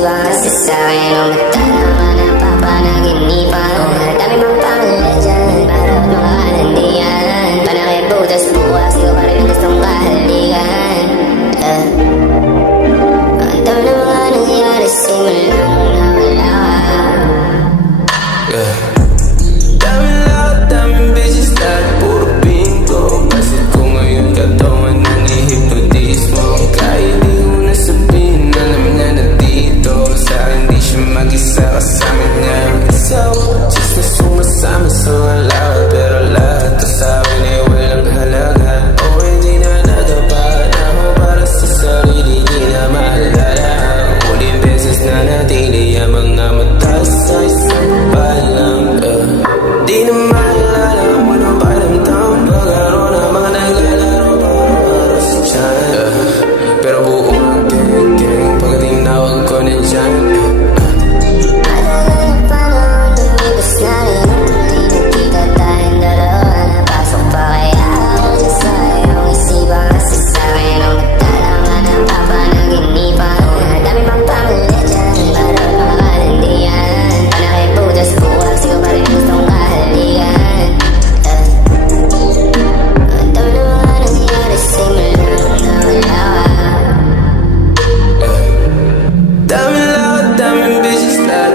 isipan kasi sa'kin o mata na ka napapanaginipan. O ang dami mang pamilya dyan, para mga alandian. Panakit butas bukas, ikaw pa rin ang gustong kahalikan. Ang dami na mga nangyari simulang nawala ka. Daming lakad, daming beses, lahat puro bingo. Basit ko ngayon katawan ng i-hypnotismo. Kahit di ko nasabihin, alam niya na dito sa akin di siya mag-isa kasama niya. Isa ko, just na sumasama sa lakad. Pero lahat to sa akin ay walang halaga. O hindi na nagabahan ako para sa sarili, di na maalala. Huling beses na natili ang mga mata sa isang palang. Di na maalala mo ng paramdam. Pagkaro na mga naglalaro para sa tiyan. Pero buong geng-geng pagkatinawag ko na dyan. Matagal na panahon, lumipas na rin. Hindi nagkita tayong dalawa. Napasok pa kaya ako dyan sa iyong isipan kasi sa'kin o mata na ka napapanaginipan. O ang dami mang pamilya dyan, para mga alandian. Panakit butas bukas, ikaw pa rin ang gustong kahalikan. Ang dami na mga nangyari simulang nawala ka. Daming lakad, daming beses, lahat